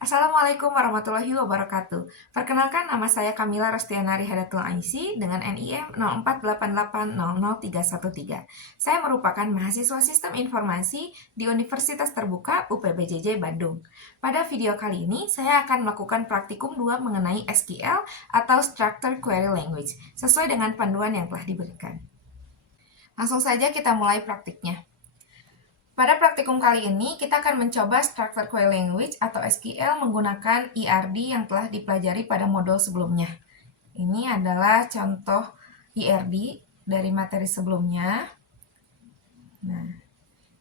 Assalamualaikum warahmatullahi wabarakatuh. Perkenalkan, nama saya Kamila Rostianari Hadatul Aisy dengan NIM 0488000313. Saya merupakan mahasiswa Sistem Informasi di Universitas Terbuka UPBJJ Bandung. Pada video kali ini, saya akan melakukan praktikum 2 mengenai SQL atau Structured Query Language, sesuai dengan panduan yang telah diberikan. Langsung saja kita mulai praktiknya. Pada praktikum kali ini, kita akan mencoba Structured Query Language atau SQL menggunakan IRD yang telah dipelajari pada modul sebelumnya. Ini adalah contoh IRD dari materi sebelumnya. Nah,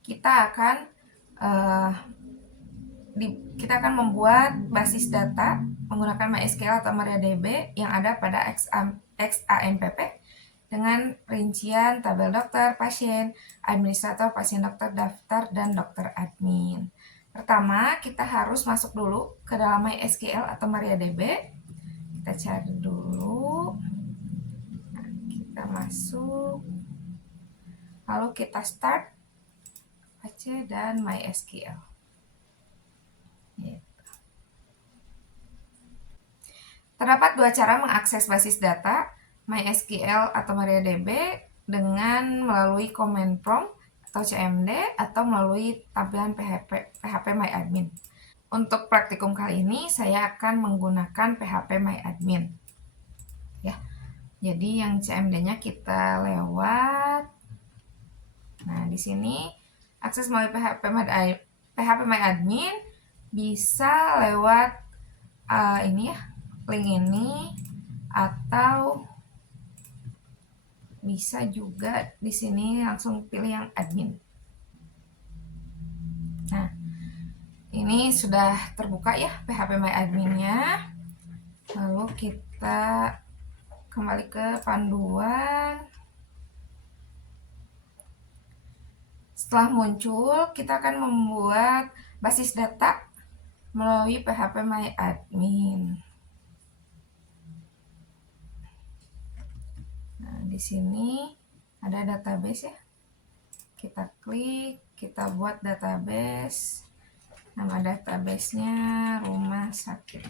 kita akan membuat basis data menggunakan MySQL atau MariaDB yang ada pada XAMPP dengan rincian tabel dokter, pasien, administrator, pasien dokter, daftar, dan dokter admin. Pertama, kita harus masuk dulu ke dalam MySQL atau MariaDB. Kita cari dulu. Nah, kita masuk. Lalu kita start Apache dan MySQL. Terdapat dua cara mengakses basis data MySQL atau MariaDB dengan melalui command prompt atau CMD atau melalui tampilan PHP MyAdmin. Untuk praktikum kali ini saya akan menggunakan PHP MyAdmin. Ya. Jadi yang CMD-nya kita lewat. Nah, di sini akses melalui PHP MyAdmin bisa lewat link ini, atau bisa juga di sini langsung pilih yang admin. Nah, ini sudah terbuka ya PHP MyAdmin-nya. Lalu kita kembali ke panduan. Setelah muncul, kita akan membuat basis data melalui PHP MyAdmin. Nah, di sini ada database ya. Kita klik, kita buat database. Nama database-nya rumah sakit.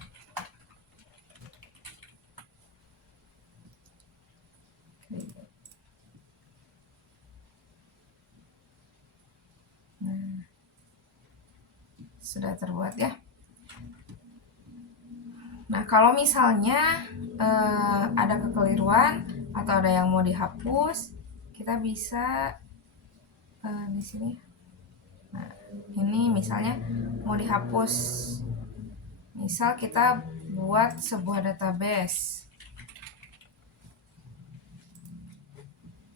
Nah, sudah terbuat ya. Nah, kalau misalnya ada kekeliruan atau ada yang mau dihapus, kita bisa di sini. Nah, ini misalnya mau dihapus. Misal kita buat sebuah database.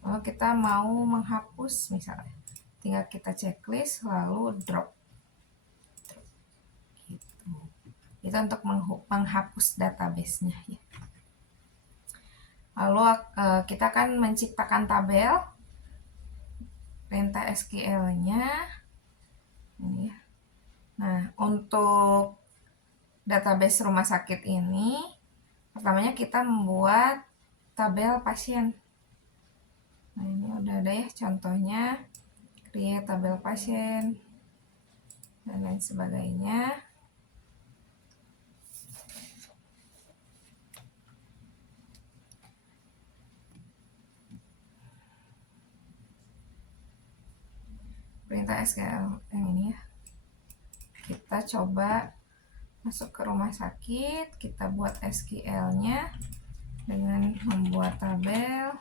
Lalu kita mau menghapus misalnya. Tinggal kita checklist lalu drop. Gitu. Itu untuk menghapus database-nya ya. Lalu kita akan menciptakan tabel perintah SQL-nya. Ini ya. Nah, untuk database rumah sakit ini, pertamanya kita membuat tabel pasien. Nah, ini udah ada ya contohnya. Create tabel pasien dan lain sebagainya. Perintah SQL yang ini ya. Kita coba masuk ke rumah sakit, kita buat SQL-nya dengan membuat tabel,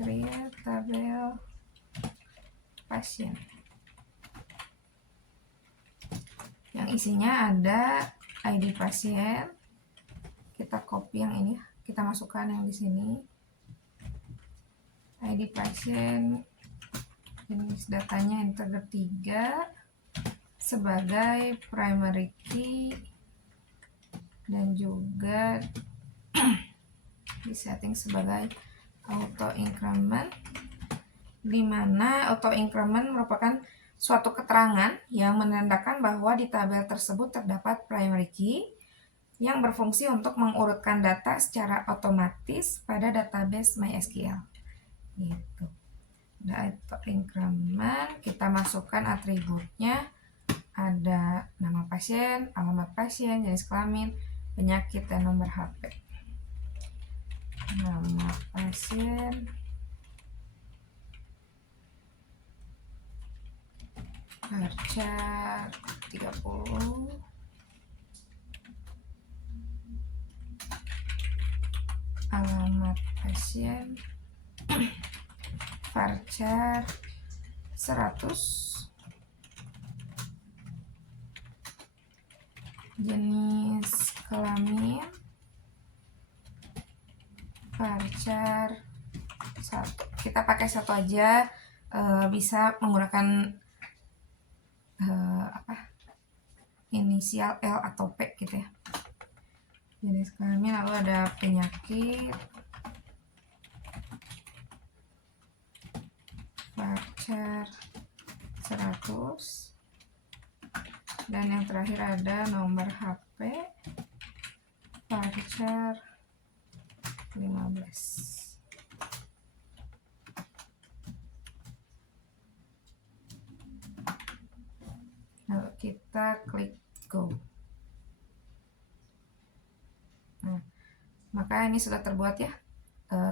create tabel pasien. Yang isinya ada ID pasien. Kita copy yang ini, kita masukkan yang di sini. ID pasien, jenis datanya integer 3 sebagai primary key dan juga disetting sebagai auto increment, di mana auto increment merupakan suatu keterangan yang menandakan bahwa di tabel tersebut terdapat primary key yang berfungsi untuk mengurutkan data secara otomatis pada database MySQL. Gitu. Udah auto increment, kita masukkan atributnya. ada nama pasien, alamat pasien, jenis kelamin, penyakit, dan nomor HP. Nama pasien, varchar 30, alamat pasien, varchar 100, jenis kelamin, varchar 1. Kita pakai 1 aja, bisa menggunakan inisial L atau P gitu ya. Jenis kelamin, lalu ada penyakit, varchar 100, dan yang terakhir ada nomor HP, varchar 15. Lalu kita klik go. Nah, maka ini sudah terbuat ya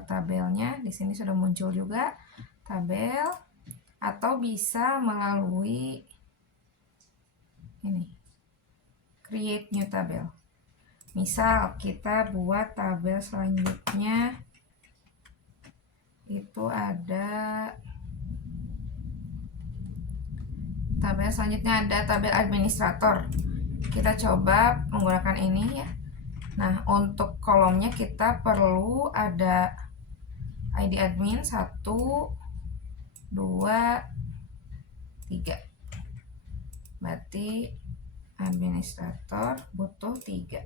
tabelnya. Di sini sudah muncul juga tabel, atau bisa melalui ini, create new tabel. Misal kita buat tabel selanjutnya, itu ada tabel administrator. Kita coba menggunakan ini ya. Nah, untuk kolomnya kita perlu ada ID admin 1, 2, 3. Berarti administrator butuh 3.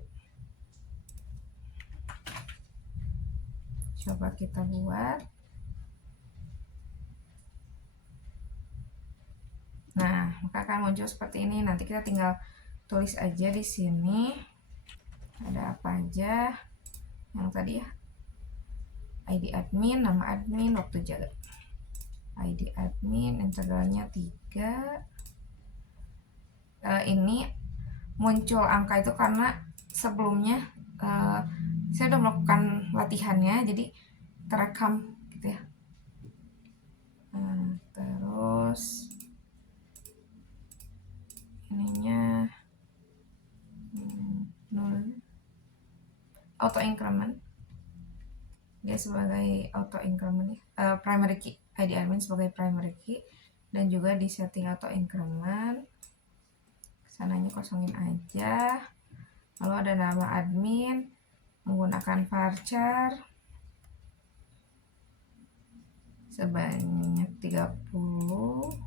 Coba kita buat. Nah, maka akan muncul seperti ini. Nanti kita tinggal tulis aja di sini ada apa aja yang tadi ya. ID admin, nama admin, waktu jaga. ID admin integralnya 3. Ini muncul angka itu karena sebelumnya saya udah melakukan latihannya, jadi terekam gitu ya. Terus ininya 0, auto increment, dia sebagai auto increment ya. Primary key, ID admin sebagai primary key, dan juga di setting auto increment sananya kosongin aja. Lalu ada nama admin menggunakan varchar sebanyak 30.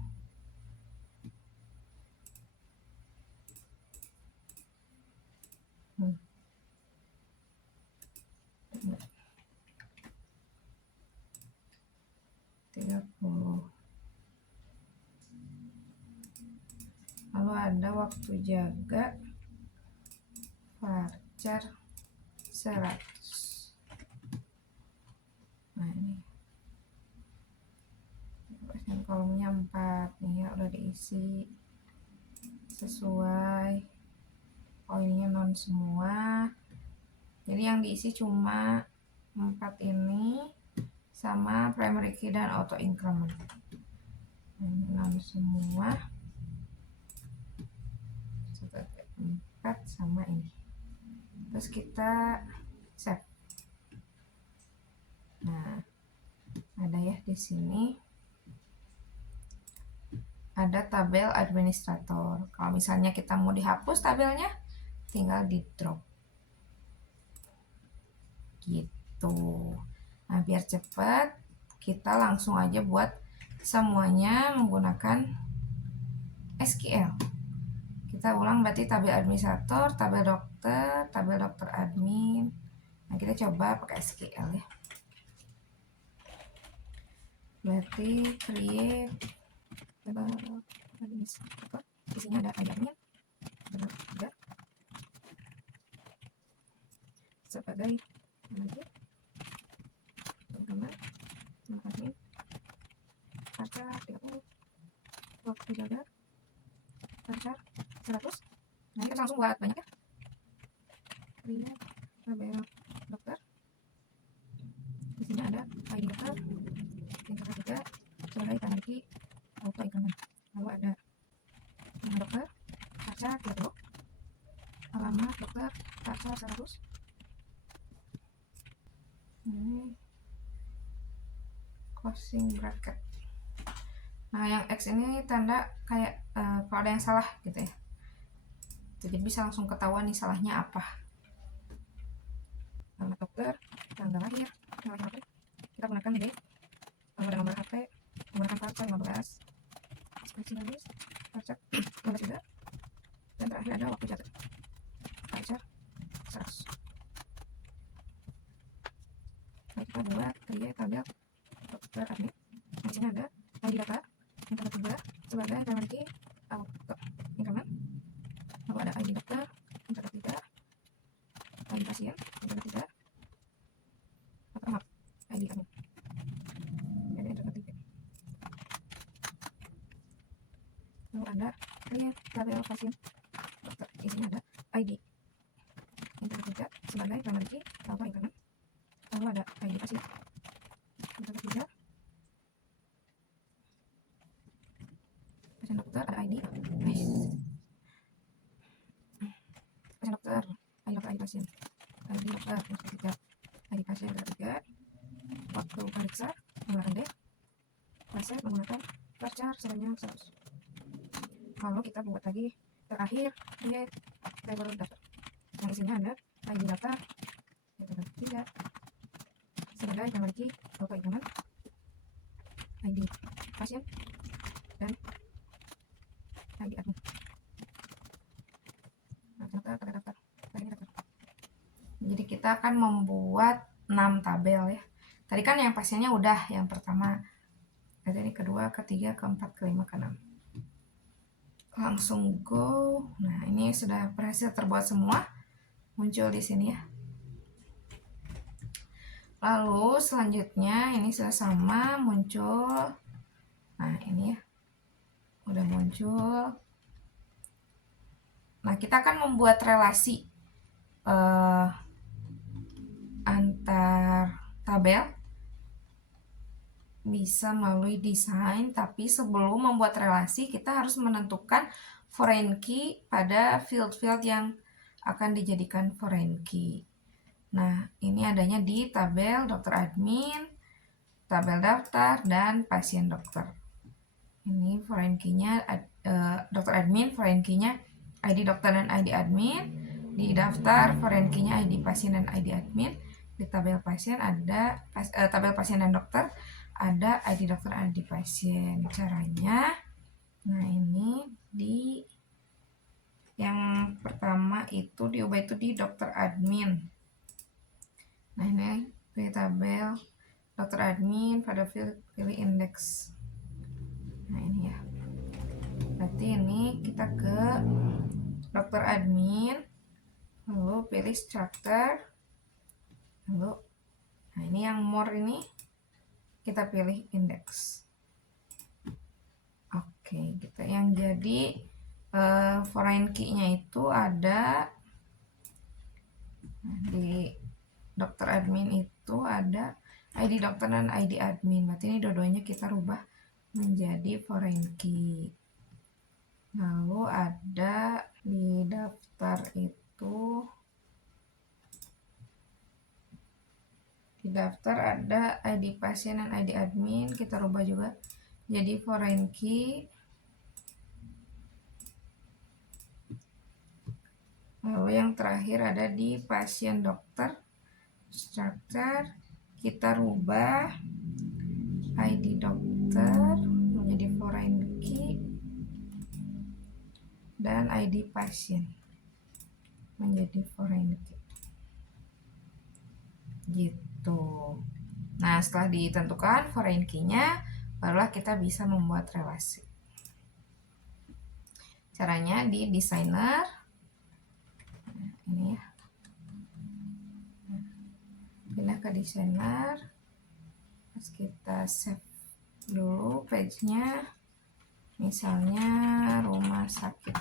Lalu ada waktu jaga varchar 100. Nah, ini pasien kolomnya 4 nih ya, udah diisi sesuai. Oh, ininya non semua, jadi yang diisi cuma 4 ini sama primary key dan auto increment. Ini non semua sebagai 4 sama ini. Terus kita save. Nah, ada ya di sini ada tabel administrator. Kalau misalnya kita mau dihapus tabelnya, tinggal di drop gitu. Nah, biar cepat kita langsung aja buat semuanya menggunakan SQL. Kita ulang berarti tabel administrator, tabel dokter admin. Nah, kita coba pakai SQL ya. Berarti create tabel administrator. Di sini ada admin, ada sebagai teman admin, ada 30, waktu jaga varchar 100. Nah, kita langsung buat banyak ya. Lihat tabel dokter. Di sini ada ID dokter, yang ketiga sebagai memiliki auto increment. Lalu ada nama dokter, varchar 30, alamat dokter, varchar 100. Ini closing bracket. Nah, yang X ini tanda kayak kalau ada yang salah gitu ya. Jadi bisa langsung ketahuan nih salahnya apa. Alamat dokter, tanggal lahir, nomor HP. Kita gunakan D. Lalu ada nomor HP, menggunakan varchar 15. Spesies habis, varchar 15 juga. Dan terakhir ada waktu jatuh, varchar 100. Nah, kita buat create tabel dokter admin. Di sini ada ID data yang ketiga sebagai memiliki auto increment. Lalu ada ID dokter yang ketiga, ID pasien yang ketiga, atau maaf, ID admin. Jadi yang ketiga. Lalu ada create tabel pasien dokter. Di sini ada ID yang ketiga sebagai memiliki auto increment. Lalu ada ID pasien yang ketiga, pasien dokter ada ID pasien dokter, ID dokter, ID pasien, ID dokter yang ketiga, ID pasien yang ketiga, waktu periksa menggunakan D, resep menggunakan varchar sebanyak 100. Lalu kita buat lagi terakhir create table data yang isinya ada ID data yang ketiga sebagai memiliki auto increment, ID pasien, dan ID admin. Nah, daftar. Jadi kita akan membuat 6 tabel ya. Tadi kan yang pasiennya udah yang pertama. Jadi ini kedua, ketiga, keempat, kelima, keenam. Langsung go. Nah, ini sudah berhasil terbuat semua. Muncul di sini ya. Lalu selanjutnya ini sudah sama muncul. Nah, ini ya. Udah muncul. Nah, kita akan membuat relasi antar tabel bisa melalui desain, tapi sebelum membuat relasi kita harus menentukan foreign key pada field-field yang akan dijadikan foreign key. Nah, ini adanya di tabel dokter admin, tabel daftar, dan pasien dokter. Ini foreign key-nya dokter admin, foreign key-nya ID dokter dan ID admin. Di daftar foreign key-nya ID pasien dan ID admin. Di tabel pasien ada tabel pasien dan dokter ada ID dokter dan ID pasien. Caranya, nah ini di yang pertama itu diubah itu di dokter admin. Nah, ini di tabel dokter admin pada pilih indeks. Nah, ini ya. Berarti ini kita ke dokter admin, lalu pilih structure, lalu nah ini yang more ini kita pilih indeks. Oke, gitu. Yang jadi foreign key-nya itu ada di dokter admin itu ada ID dokter dan ID admin. Berarti ini dua-duanya kita rubah menjadi foreign key. Lalu ada di daftar itu, di daftar ada ID pasien dan ID admin, kita rubah juga jadi foreign key. Lalu yang terakhir ada di pasien dokter, structure, kita rubah ID dokter menjadi foreign key dan ID pasien menjadi foreign key. Gitu. Nah, setelah ditentukan foreign key-nya, barulah kita bisa membuat relasi. Caranya di designer, nah, ini ya, pindah ke designer, terus kita save dulu page-nya. misalnya rumah sakit.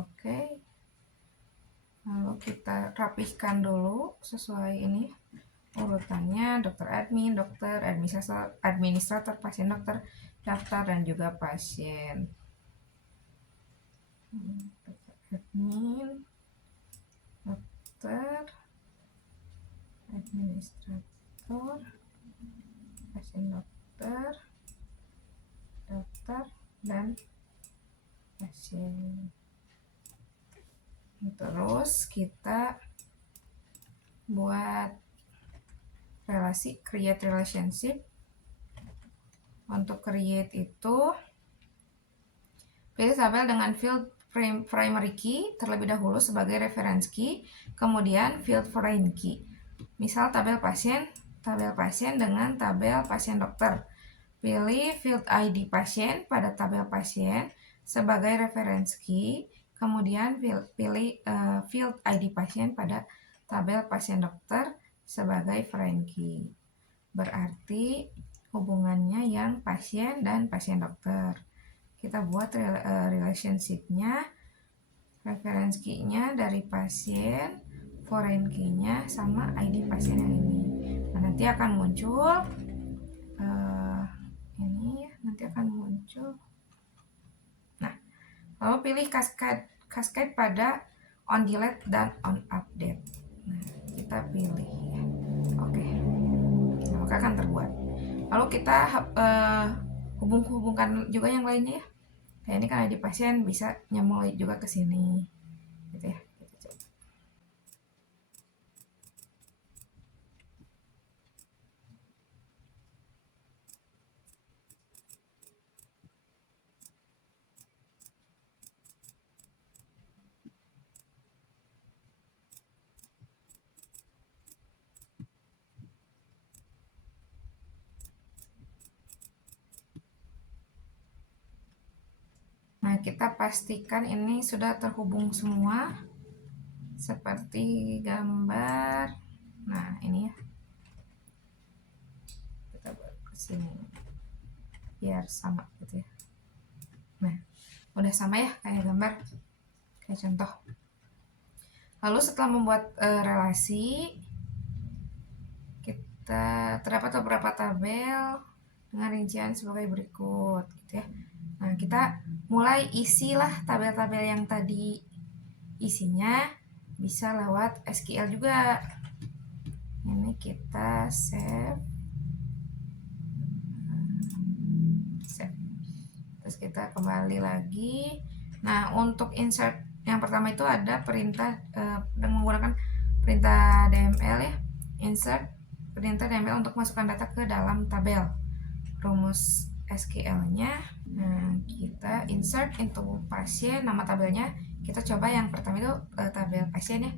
Oke, lalu kita rapihkan dulu sesuai ini urutannya: dokter admin, dokter administrator, pasien, dokter daftar, dan juga pasien. Dokter admin, dokter administrator, pasien, dokter daftar, dan pasien. Terus kita buat relasi, create relationship. Untuk create itu pilih tabel dengan field primary key terlebih dahulu sebagai reference key, kemudian field foreign key. Misal tabel pasien dengan tabel pasien dokter. Pilih field ID pasien pada tabel pasien sebagai reference key, kemudian pilih field ID pasien pada tabel pasien dokter sebagai foreign key. Berarti hubungannya yang pasien dan pasien dokter. Kita buat relationship-nya, reference key-nya dari pasien, foreign key-nya sama ID pasien yang ini. Nah, nanti akan muncul Nah, lalu pilih cascade pada on delete dan on update. Nah, kita pilih ya. Oke. Nah, maka akan terbuat. Lalu kita hubungkan juga yang lainnya ya. Kayak ini kan ID pasien bisa nyambung juga ke sini. Gitu ya. Nah, kita pastikan ini sudah terhubung semua seperti gambar. Nah, ini ya. Kita buat ke sini biar sama gitu ya. Nah, udah sama ya kayak gambar, kayak contoh. Lalu setelah membuat relasi, kita terdapat beberapa tabel dengan rincian sebagai berikut gitu ya. Nah, kita mulai isilah tabel-tabel yang tadi. Isinya bisa lewat SQL juga. Ini kita save. Terus kita kembali lagi. Nah, untuk insert yang pertama itu ada perintah dengan menggunakan perintah DML ya. Insert perintah DML untuk masukkan data ke dalam tabel. Rumus SQL-nya, nah, kita insert into pasien, nama tabelnya kita coba yang pertama itu tabel pasien ya.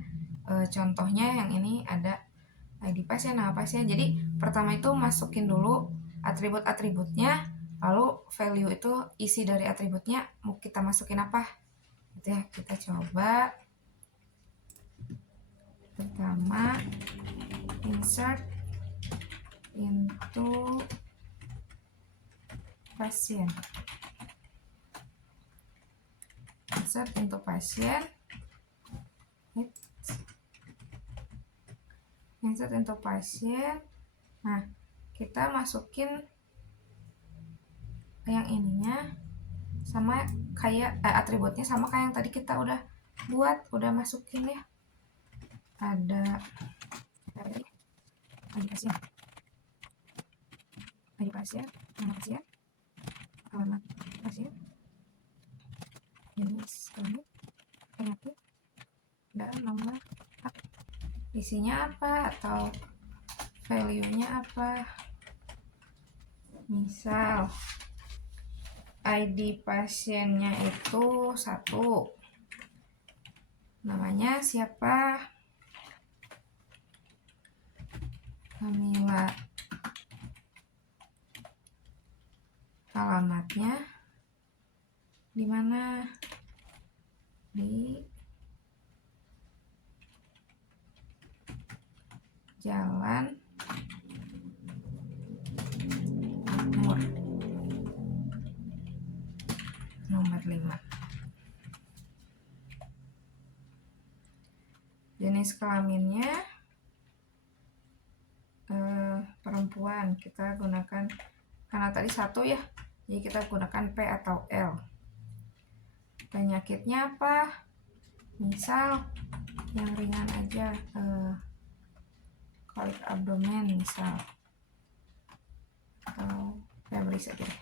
Contohnya yang ini ada ID pasien, nama pasien. Jadi pertama itu masukin dulu atribut-atributnya, lalu value itu isi dari atributnya mau kita masukin apa gitu ya. Kita coba pertama insert into pasien, insert into pasien, insert into pasien. Nah, kita masukin yang ininya sama kayak atributnya sama kayak yang tadi kita udah masukin ya. Ada ID pasien, nama pasien, alamat pasien, jenis klinik, penyakit, dan nomor hak. Isinya apa atau value-nya apa. Misal ID pasiennya itu 1, namanya siapa, Kamila, alamatnya di mana, di Jalan Makmur. 5. Jenis kelaminnya perempuan, kita gunakan karena tadi 1 ya, jadi kita gunakan P atau L. Penyakitnya apa? Misal yang ringan aja, kolik abdomen misal, atau febris aja deh.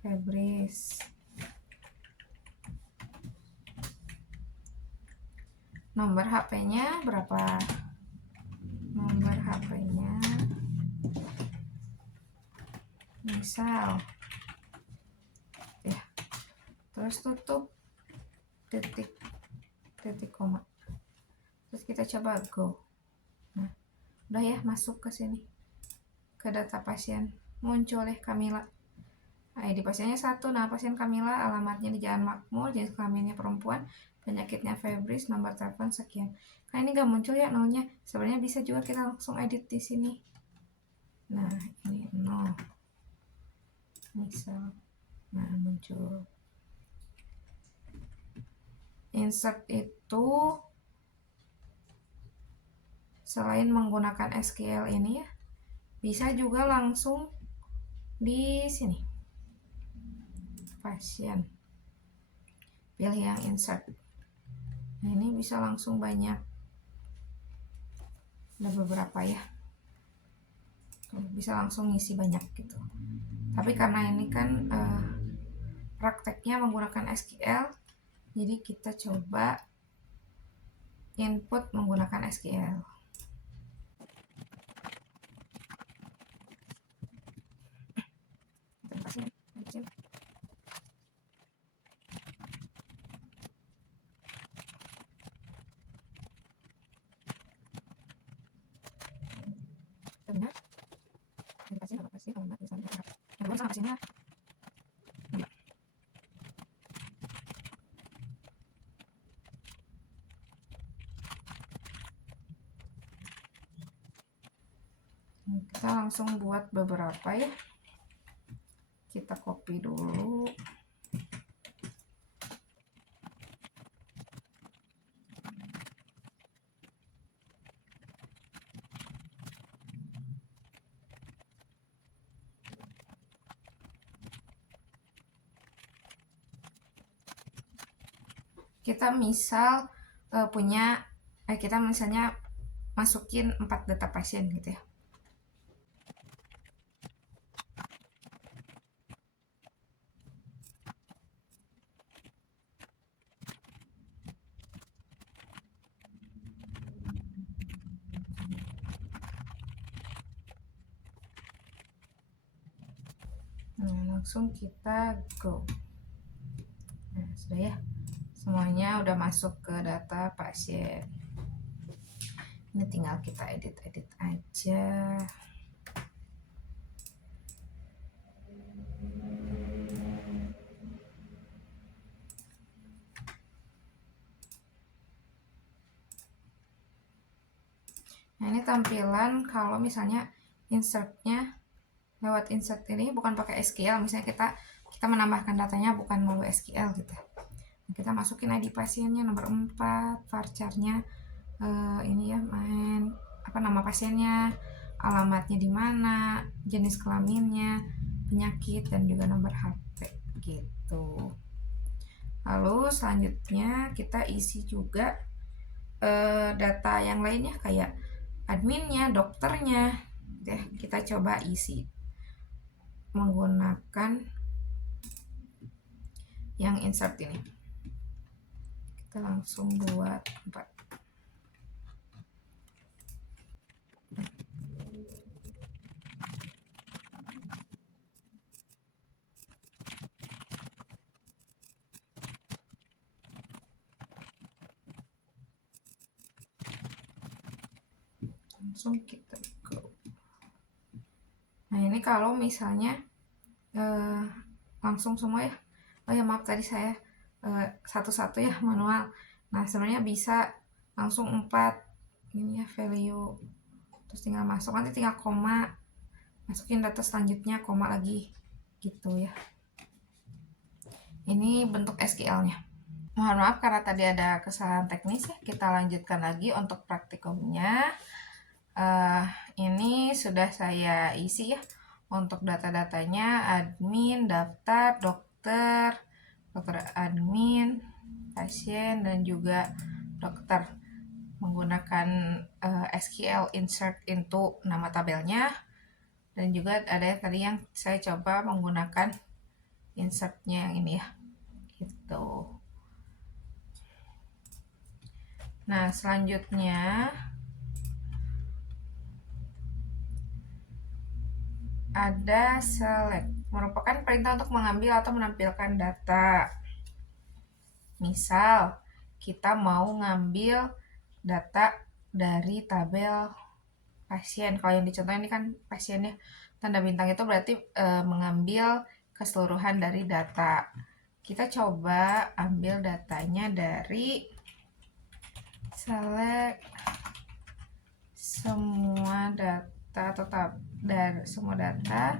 Febris. Nomor HP-nya berapa? Nomor HP-nya misal ya, terus tutup titik koma, terus kita coba go. Nah, udah ya, masuk ke sini ke data pasien, muncul deh Kamila. ID pasiennya 1. Nah, pasien Kamila, alamatnya di Jalan Makmur, jenis kelaminnya perempuan, penyakitnya febris, nomor telepon sekian. Kan ini gak muncul ya nolnya. Sebenarnya bisa juga kita langsung edit di sini. Nah, ini 0 misal. Nah, muncul. Insert itu selain menggunakan SQL ini ya, bisa juga langsung di sini pasien, pilih yang insert. Nah, ini bisa langsung banyak, ada beberapa ya, bisa langsung ngisi banyak gitu. Tapi karena ini kan prakteknya menggunakan SQL, jadi kita coba input menggunakan SQL. Kita langsung buat beberapa ya. Kita copy dulu. Kita misal kita misalnya masukin 4 data pasien gitu ya. Nah, langsung kita go. Nah, sudah ya, semuanya udah masuk ke data pasien. Ini tinggal kita edit aja. Nah, ini tampilan kalau misalnya insertnya lewat insert ini bukan pakai SQL, misalnya kita menambahkan datanya bukan melalui SQL gitu. Nah, kita masukin ID pasiennya nomor 4, varcharnya ini ya, nama pasiennya, alamatnya di mana, jenis kelaminnya, penyakit, dan juga nomor HP gitu. Lalu selanjutnya kita isi juga data yang lainnya kayak adminnya, dokternya. Kita coba isi menggunakan yang insert ini. Kita langsung buat 4. Langsung kita go. Nah, ini kalau misalnya langsung semua ya. Oh ya, maaf tadi saya satu-satu ya, manual. Nah, sebenarnya bisa langsung 4 ini ya, value, terus tinggal masuk, nanti tinggal koma, masukin data selanjutnya, koma lagi gitu ya. Ini bentuk SQL-nya. Mohon maaf karena tadi ada kesalahan teknis ya. Kita lanjutkan lagi untuk praktikumnya. Ini sudah saya isi ya. Untuk data-datanya admin, daftar, dokter admin, pasien, dan juga dokter. Menggunakan SQL insert into nama tabelnya. Dan juga ada yang tadi yang saya coba menggunakan insertnya yang ini ya. Gitu. Nah, selanjutnya ada select, merupakan perintah untuk mengambil atau menampilkan data. Misal, kita mau ngambil data dari tabel pasien. Kalau yang dicontohin ini kan pasiennya, tanda bintang itu berarti mengambil keseluruhan dari data. Kita coba ambil datanya dari select semua data atau dari semua data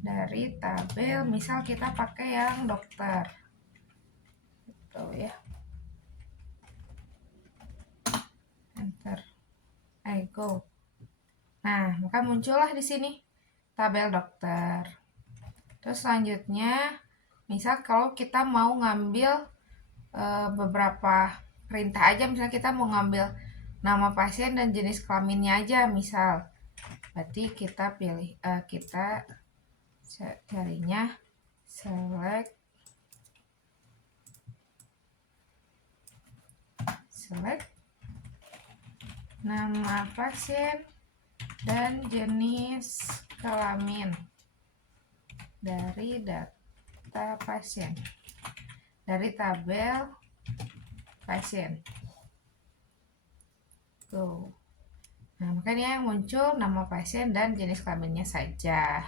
dari tabel, misal kita pakai yang dokter gitu ya, enter, go. Nah, maka muncullah di sini tabel dokter. Terus selanjutnya, misal kalau kita mau ngambil beberapa perintah aja, misalnya kita mau ngambil nama pasien dan jenis kelaminnya aja, misal, berarti kita pilih kita carinya select nama pasien dan jenis kelamin dari data pasien dari tabel pasien. Tuh. Nah, makanya yang muncul nama pasien dan jenis kelaminnya saja.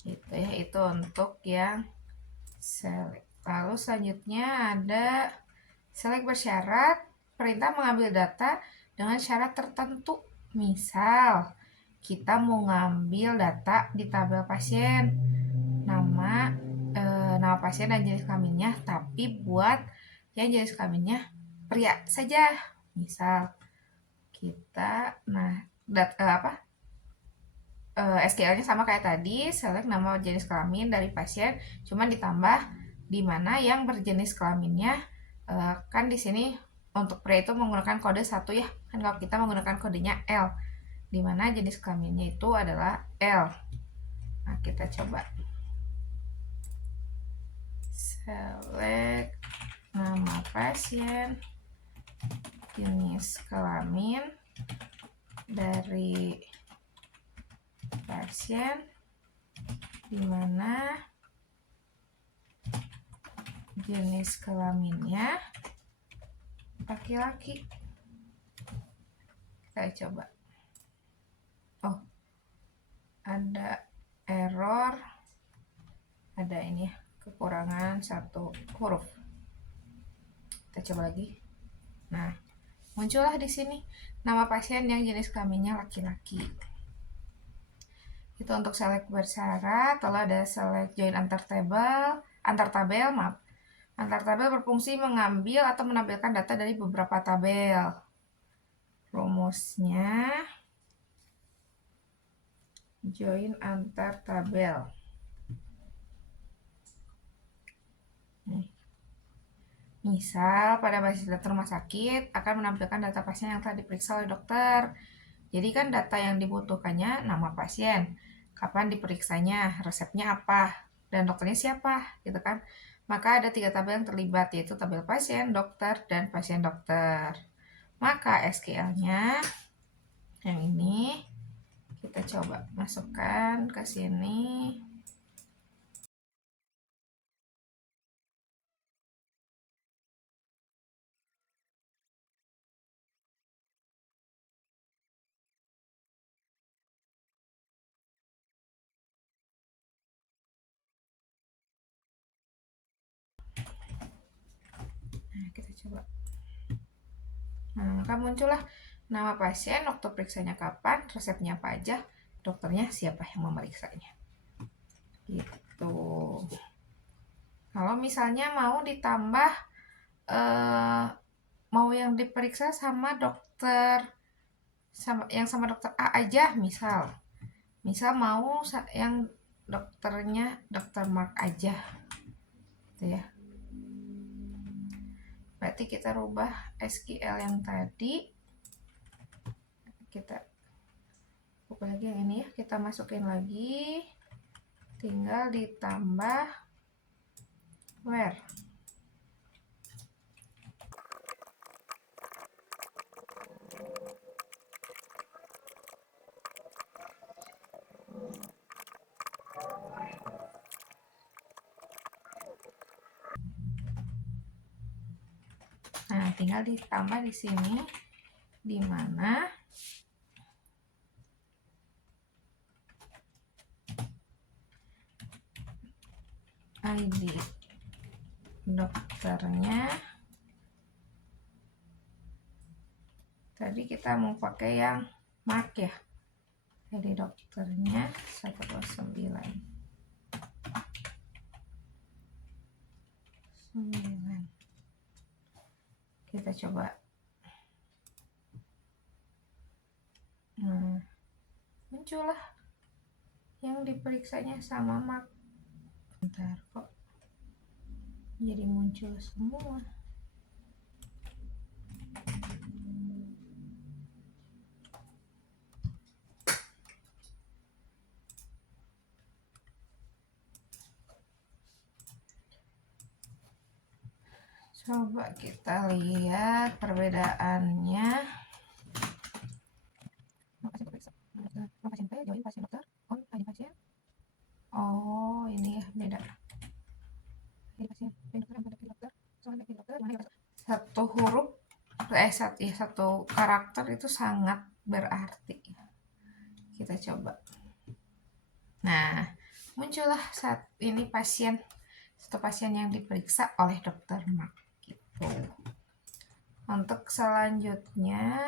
Itu ya, itu untuk yang select. Lalu selanjutnya ada select bersyarat, perintah mengambil data dengan syarat tertentu. Misal, kita mau ngambil data di tabel pasien, nama pasien dan jenis kelaminnya, tapi buat yang jenis kelaminnya pria saja. Misal, kita SQL-nya sama kayak tadi, select nama jenis kelamin dari pasien, cuman ditambah di mana yang berjenis kelaminnya kan di sini untuk pria itu menggunakan kode 1 ya. Kan kalau kita menggunakan kodenya L, di mana jenis kelaminnya itu adalah L. Nah, kita coba select nama pasien, jenis kelamin dari pasien, di mana jenis kelaminnya laki-laki. Kita coba. Oh, ada error, ada ini ya, kekurangan 1 huruf. Kita coba lagi. Nah, muncullah di sini nama pasien yang jenis kelaminnya laki-laki. Itu untuk select bersyarat. Lalu ada select join antar tabel. Antar tabel berfungsi mengambil atau menampilkan data dari beberapa tabel. Rumusnya join antar tabel. Misal pada basis data rumah sakit akan menampilkan data pasien yang telah diperiksa oleh dokter. Jadi kan data yang dibutuhkannya nama pasien, kapan diperiksanya, resepnya apa, dan dokternya siapa, gitu kan. Maka ada 3 tabel yang terlibat, yaitu tabel pasien, dokter, dan pasien dokter. Maka SQL-nya yang ini kita coba masukkan ke sini. Nah, kita coba. Nah, maka muncullah nama pasien, waktu periksanya kapan, resepnya apa aja, dokternya siapa yang memeriksanya. Gitu. Tuh. Kalau misalnya mau ditambah mau yang diperiksa sama dokter sama dokter A aja, misal mau yang dokternya dokter Mark aja, gitu ya. Berarti kita rubah SQL yang tadi, kita ubah lagi yang ini ya, kita masukin lagi, tinggal ditambah where. Nah, tinggal ditambah di sini, di mana ID dokternya. Tadi kita mau pakai yang Mark ya. ID dokternya 129. Kita coba. Nah, muncullah yang diperiksanya sama Mark. Bentar kok jadi muncul semua. Coba kita lihat perbedaannya. Oh, ini ya beda. Satu huruf satu karakter itu sangat berarti. Kita coba. Nah, muncullah saat ini satu pasien yang diperiksa oleh dokter Mark. Untuk selanjutnya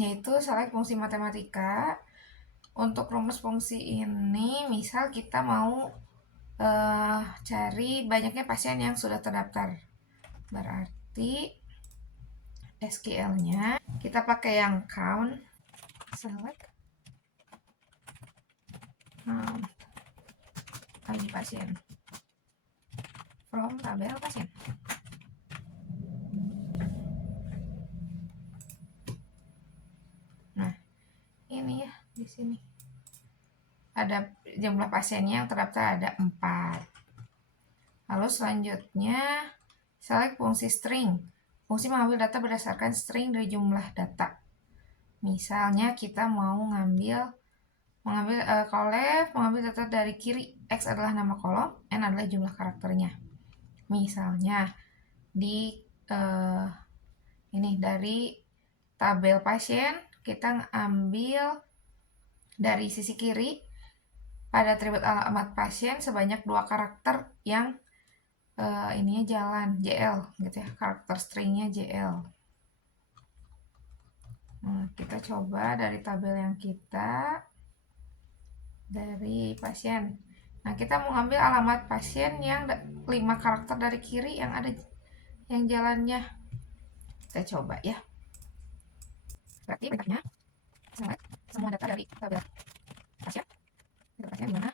yaitu select fungsi matematika. Untuk rumus fungsi ini, misal kita mau cari banyaknya pasien yang sudah terdaftar, berarti SQL-nya kita pakai yang count, select ID pasien from tabel pasien. Ini ya, di sini ada jumlah pasiennya yang terdaftar ada 4. Lalu selanjutnya select fungsi string. Fungsi mengambil data berdasarkan string dari jumlah data. Misalnya kita mau mengambil kalau left mengambil data dari kiri, X adalah nama kolom, N adalah jumlah karakternya. Misalnya di ini dari tabel pasien kita ambil dari sisi kiri pada atribut alamat pasien sebanyak 2 karakter yang ininya jalan JL gitu ya, karakter stringnya JL. Nah, kita coba dari tabel yang kita dari pasien. Nah, kita mau ambil alamat pasien yang 5 karakter dari kiri yang ada yang jalannya. Kita coba ya. Berarti perintahnya select semua data dari tabel pasien. Tabel pasien di mana?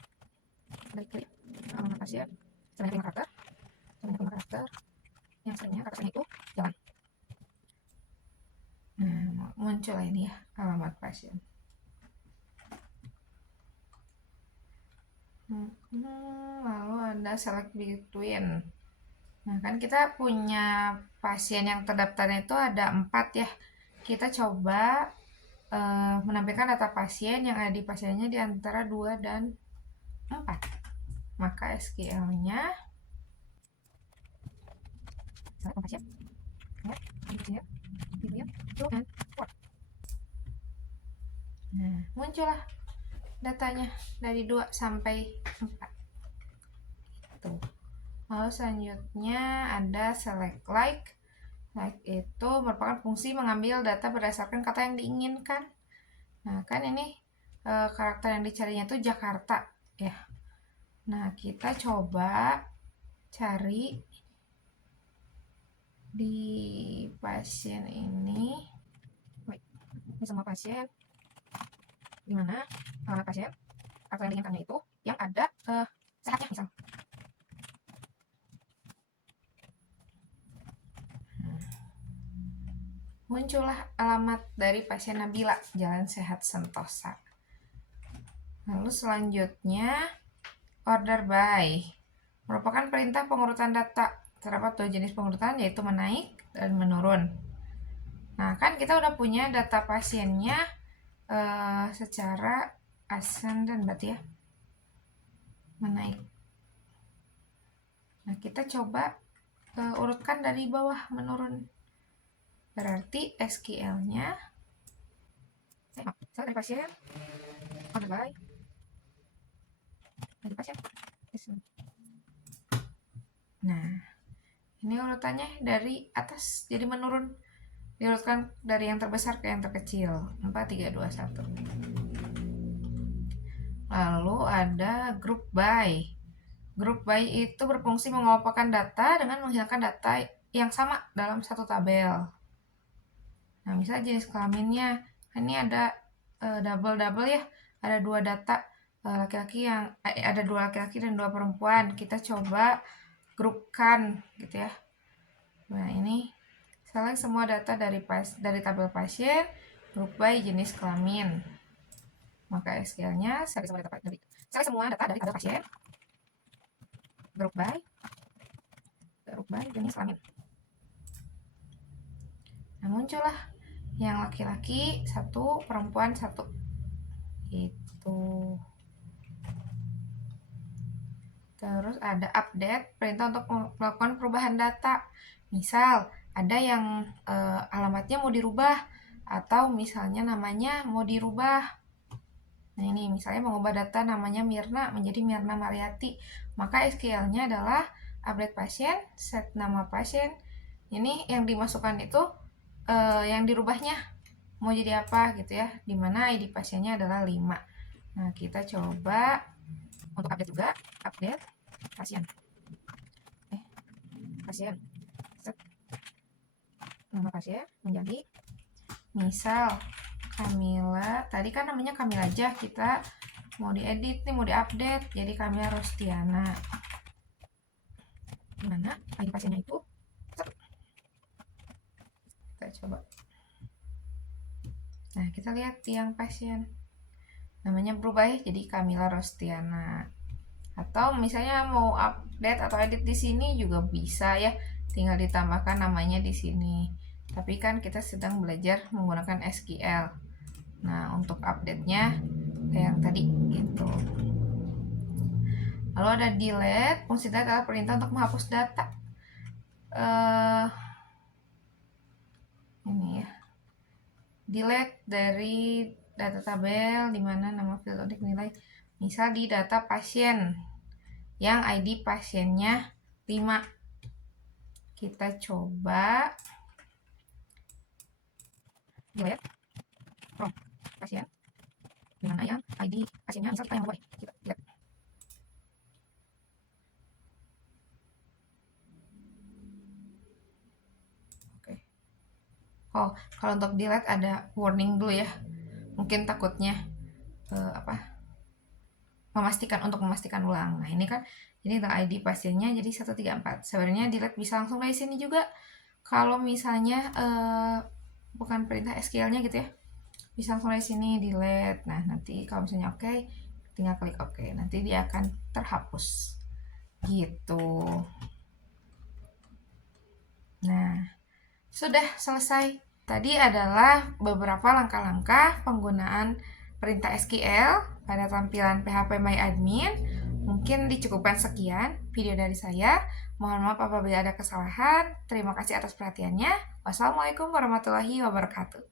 Dari kiri alamat pasien sebanyak 5 karakter. Sebanyak 5 karakter yang seringnya karakternya itu jalan. Nah, muncul ini ya alamat pasien. Lalu ada select between. Nah, kan kita punya pasien yang terdaftarnya itu ada 4 ya. Kita coba menampilkan data pasien yang ada di pasiennya di antara 2 dan 4. Maka SQL-nya pasien nah, muncullah datanya dari 2 sampai 4. Tuh. Lalu selanjutnya ada select like. Like itu merupakan fungsi mengambil data berdasarkan kata yang diinginkan. Nah, kan ini karakter yang dicarinya itu Jakarta ya. Nah, kita coba cari di pasien ini. Ini semua pasien. Di mana pasien atau yang diinginkannya itu yang ada sehatnya misal. Muncullah alamat dari pasien Nabila, Jalan Sehat Sentosa. Lalu selanjutnya order by merupakan perintah pengurutan data. Terdapat dua jenis pengurutan, yaitu menaik dan menurun. Nah, kan kita udah punya data pasiennya secara ascendant berarti ya, menaik. Nah, kita coba urutkan dari bawah menurun. Berarti SQL-nya dari pasien order by dari pasien. Nah, ini urutannya dari atas jadi menurun, diurutkan dari yang terbesar ke yang terkecil, 4, 3, 2, 1. Lalu ada group by. Group by itu berfungsi mengelompokkan data dengan menghilangkan data yang sama dalam satu tabel. Nah, misalnya jenis kelaminnya, ini ada double ya, ada dua data laki-laki yang ada dua laki-laki dan dua perempuan. Kita coba grupkan gitu ya. Nah, ini select semua data dari tabel pasien, group by jenis kelamin. Maka SQL-nya select semua data dari tabel pasien, group by jenis kelamin. Nah, muncullah yang laki-laki 1, perempuan 1. Itu. Terus ada update, perintah untuk melakukan perubahan data. Misal, ada yang alamatnya mau dirubah, atau misalnya namanya mau dirubah. Nah, ini misalnya mengubah data namanya Mirna menjadi Mirna Mariati. Maka SQL-nya adalah update pasien, set nama pasien. Ini yang dimasukkan itu yang dirubahnya mau jadi apa gitu ya, dimana ID pasiennya adalah 5. Nah, kita coba untuk update juga, update pasien set nama pasien menjadi misal Kamila. Tadi kan namanya Kamila aja, kita mau diedit nih, mau diupdate jadi Kamila Rostiana. Dimana ID pasiennya itu kita coba. Nah, kita lihat yang pasien namanya berubah ya, jadi Kamila Rostiana. Atau misalnya mau update atau edit di sini juga bisa ya, tinggal ditambahkan namanya di sini. Tapi kan kita sedang belajar menggunakan SQL. Nah, untuk update-nya kayak yang tadi gitu. Lalu ada delete, fungsi delete adalah perintah untuk menghapus data. Ini ya, delete dari data tabel di mana nama field untuk nilai, misal di data pasien yang ID pasiennya 5. Kita coba delete from pasien di mana yang ID pasiennya misal kita yang boleh kita delete. Oke. Oh, kalau untuk delete ada warning dulu ya. Mungkin takutnya memastikan ulang. Nah, ini kan ini ID pasiennya jadi 134. Sebenarnya delete bisa langsung dari sini juga. Kalau misalnya bukan perintah SQL-nya gitu ya, bisa langsung dari sini delete. Nah, nanti kalau misalnya oke, tinggal klik oke. Nanti dia akan terhapus. Gitu. Nah, sudah selesai. Tadi adalah beberapa langkah-langkah penggunaan perintah SQL pada tampilan PHP My Admin. Mungkin dicukupkan sekian video dari saya. Mohon maaf apabila ada kesalahan. Terima kasih atas perhatiannya. Wassalamualaikum warahmatullahi wabarakatuh.